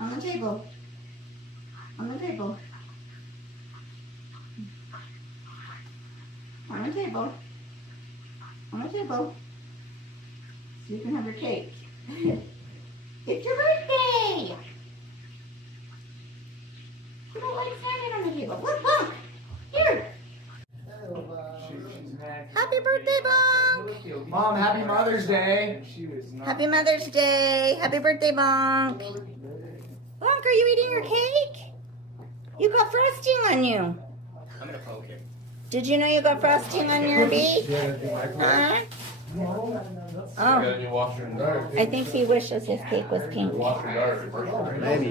On the table. On the table. On the table. On the table. So you can have your cake. It's your birthday! You don't like standing on the table. Look! Here! Happy birthday, Bonk! Mom, happy Mother's Day! Happy Mother's Day! Happy birthday, Bonk! Bonk, are you eating your cake? You got frosting on you. I'm gonna poke him. Did you know you got frosting on your beak? Huh? Oh, I think he wishes his cake was pink. Maybe.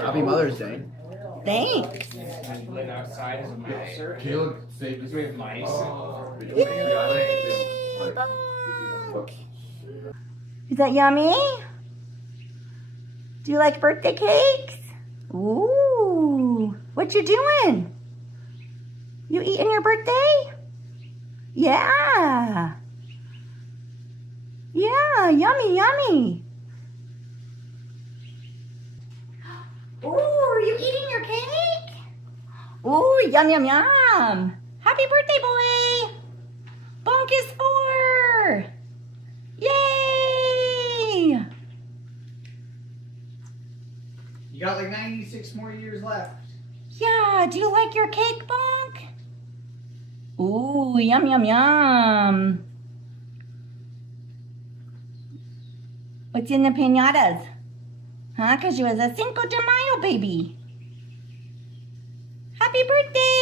Happy Mother's Day. Thanks. Live outside as a mouser. Caleb saved We have mice. Yay, Bonk. Is that yummy? Do you like birthday cakes? Ooh, what you doing? You eating your birthday? Yeah. Yeah, yummy, yummy. Ooh, are you eating your cake? Ooh, yum, yum, yum. Happy birthday, boy. Bonk is 4. Yay. You got like 96 more years left. Yeah, do you like your cake, Bonk? Ooh, yum, yum, yum. What's in the piñatas? Huh? Because you was a Cinco de Mayo baby. Happy birthday!